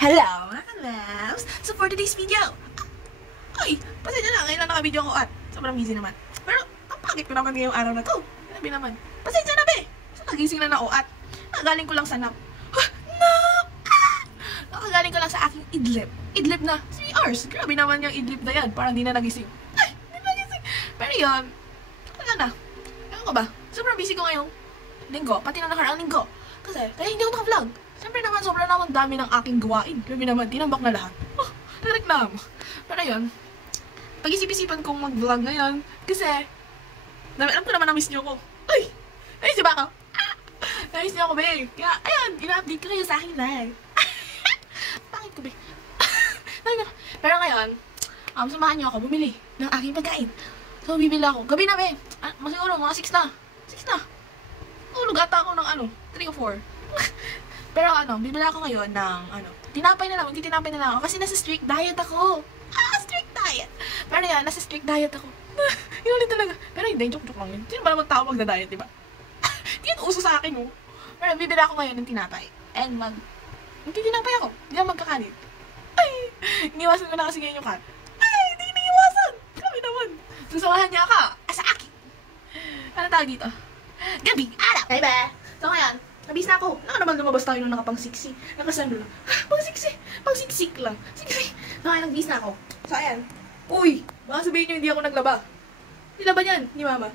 Hello mga loves! So for today's video, ay, pasensya na, ngayon lang naka-video ko at sobrang busy naman. Pero, ang pangit ko naman ngayong araw na to. Sabi naman, pasensya na be! So nagising na ako at nakagaling ko lang sa nap. Nap! Nakagaling ko lang sa aking idlip. Idlip na 3 hours. Grabe naman yung idlip na yan. Parang di na nagising. Ay, di na nagising. Pero yun, wala na. Ewan ko ba? Sobrang busy ko ngayong linggo, pati na nakaraang linggo. Kasi, kaya hindi ako naka-vlog. Siyempre naman, sobrang naman dami ng aking gawain. Grabe naman, tinambak na lahat. Oh, nareklamo. Pero yun, pag-isip-isipan kong mag-vlog ngayon. Kasi, alam ko naman na-miss niyo ko. Ay! Na-miss niyo ba ako? Na-miss niyo ako, babe. Kaya, ayun, ina-update ko kayo sa aking live. Pangit ko, babe. Pero ngayon, samahan niyo ako bumili ng aking pagkain. So, bibili ako. Gabi na, babe. Masiguro, mga 6 na. 6 na. Ulog ata ako ng 3 o 4. Pero bibili ako ngayon ng tinapay na lang, magtitinapay na lang ako kasi nasa strict diet ako. Strict diet. Pero yan, nasa strict diet ako. Yun ulit talaga. Pero hindi, joke lang yun. Sino ba naman tao magda-diet, diba? Hindi yan uso sa akin, oh. Pero bibili ako ngayon ng tinapay. And magtitinapay ako. Hindi ako magkakalit. Ay, iniwasan ko na kasi ngayon yung cat. Ay, hindi iniwasan. Grabe naman. Susamahan niya ka sa akin. Ano tawag dito? Gabi, araw. Hey, be. So ngayon, nabis na ako. Naman lumabas tayo nung nakapang-siksi. Nakasando lang. Pang-siksi. Pang-siksik lang. Siksi. Ngayon, nabis na ako. So, ayan. Uy! Baka sabihin nyo hindi ako naglaba. Nilaban yan, ni mama.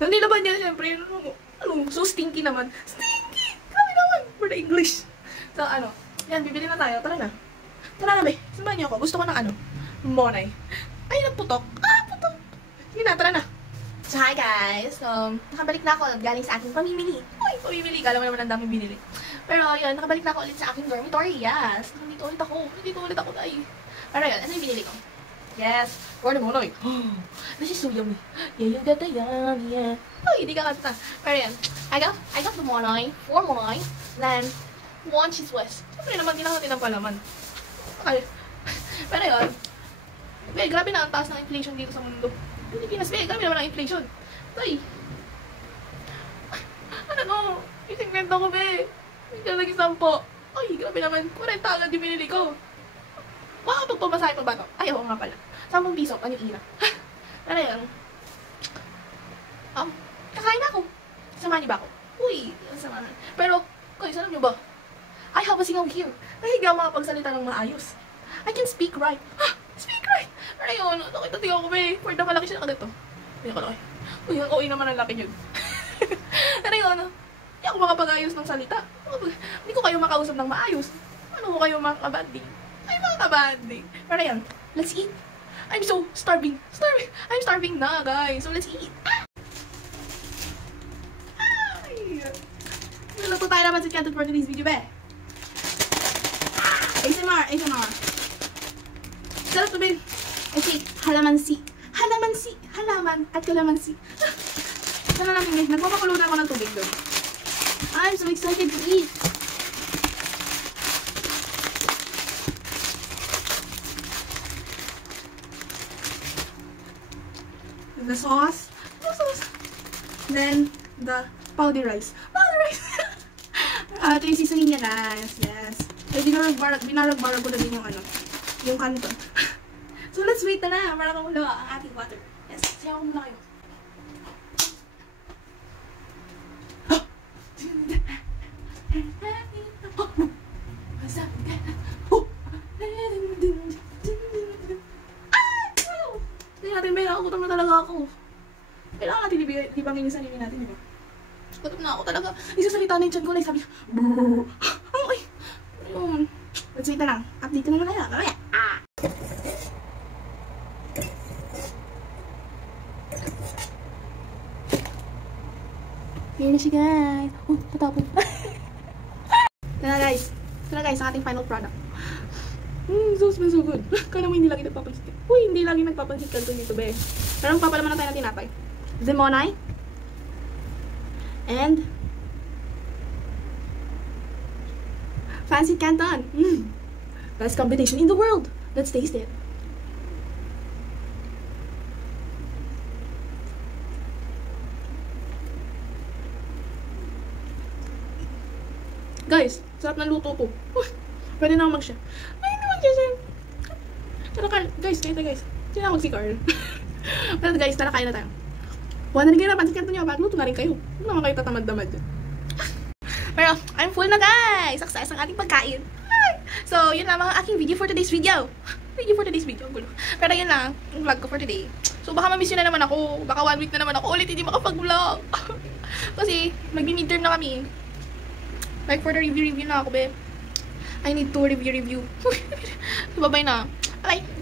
So, nilaban yan, syempre. So stinky naman. Stinky! Grabe naman. For the English. So, yan, bibili na tayo. Tara na. Tara na, be. Samahan niyo ako. Gusto ko ng monay. Ay, nagputok. Putok. Sige na, tara na. So, hi guys! So, nakabalik na ako galing sa aking pamimili. Uy, pamimili. Kala mo naman ang daming binili. Pero, yun, nakabalik na ako ulit sa aking dormitory. Yes! Nandito ulit ako, dahil. Pero, yun, ano yung binili ko? Yes! Morning, morning! Nasisuyaw ni. Yeah, yeah. Uy, hindi ka kanta. Pero, yun, I got the monay, 4 monay, then 1 cheese west. Siyempre naman, di natin ang palaman. Okay. Pero, yun, grabe na ang taas ng inflation dito sa mundo. Pilipinas, grabe naman ang inflation. Ay! Ising kwento ko, be. Hindi ka lagi 10. Ay, grabe naman. 40 agad yung binili ko. Baka pagpamasahe pa ba ito? Ay, oo nga pala. 10 piso, ano yung ina? Pero yun. Kakain na ako. Samahan niyo ba ako? Uy, samahan. Pero, guys, alam niyo ba? I have a single here. Kasi hindi ako makapagsalita ng maayos. I can speak right. Speak right! Pero yun, nakita ko, be. Pwede na malaki siya nakadito. Hindi ako laki. Uy, ang OA naman ang laki yun. Pero yun, hindi ako makapag-ayos ng salita. Hindi ko kayo makausap ng maayos. Ano ko kayo makabanding? Ay, makabanding. Pero yun, let's eat. I'm so starving. I'm starving na, guys. So, let's eat. Ay! Nalato tayo naman sa Canton for today's video, be. ASMR. Sarap to, babe. Okay, halamansi. Halaman at kalamansi. Sana natin, guys. Nagpapakulo na ako ng tubig doon. I'm so excited to eat. The sauce. Then, the powder rice. Ito yung seasoning niya, guys. Yes. Binarag-barag ko na din yung kanto. So, let's wait na para mamulo ang ating water. Yes, siya ko muna kayo. Tingnan natin, may nakukutom na talaga ako. Kailangan natin libangin yung sarili natin, di ba? Kutom na ako talaga. Isasalita na yung chan ko, like sabi, brrrr. Ay! Ayun. Let's wait na lang. Update na naman kayo. Mamaya. Yan na siya, guys. Patapon. Ito na, guys. Ang ating final product. So smells so good. Kala mo hindi lagi nagpapansit. Uy, hindi lagi nagpapansit kanto dito, be. Pero magpapalaman na tayo ng tinapay. Zemonai. And Fancy Canton. Best combination in the world. Let's taste it. Guys, sarap ng luto ko. Pwede na ako mag-chef. Ay, hindi mag-chef. Pero guys, guys. Tinawag si Carl. Pero guys, tara kain na tayo. Buwan na rin kayo na pansit kanto nyo. Pagluto na rin kayo. Hindi naman kayo tatamad-damad dyan. Pero, I'm full na guys! Success ang ating pagkain. Ay! So, yun lang ang aking video for today's video. Gulo. Pero yun lang, yung vlog ko for today. So, baka mamiss yun na naman ako. Baka 1 week na naman ako ulit hindi makapag-vlog. Kasi, magbi-midterm na kami. Like, for the review na ako, be. I need to review. So, bye-bye na. Bye!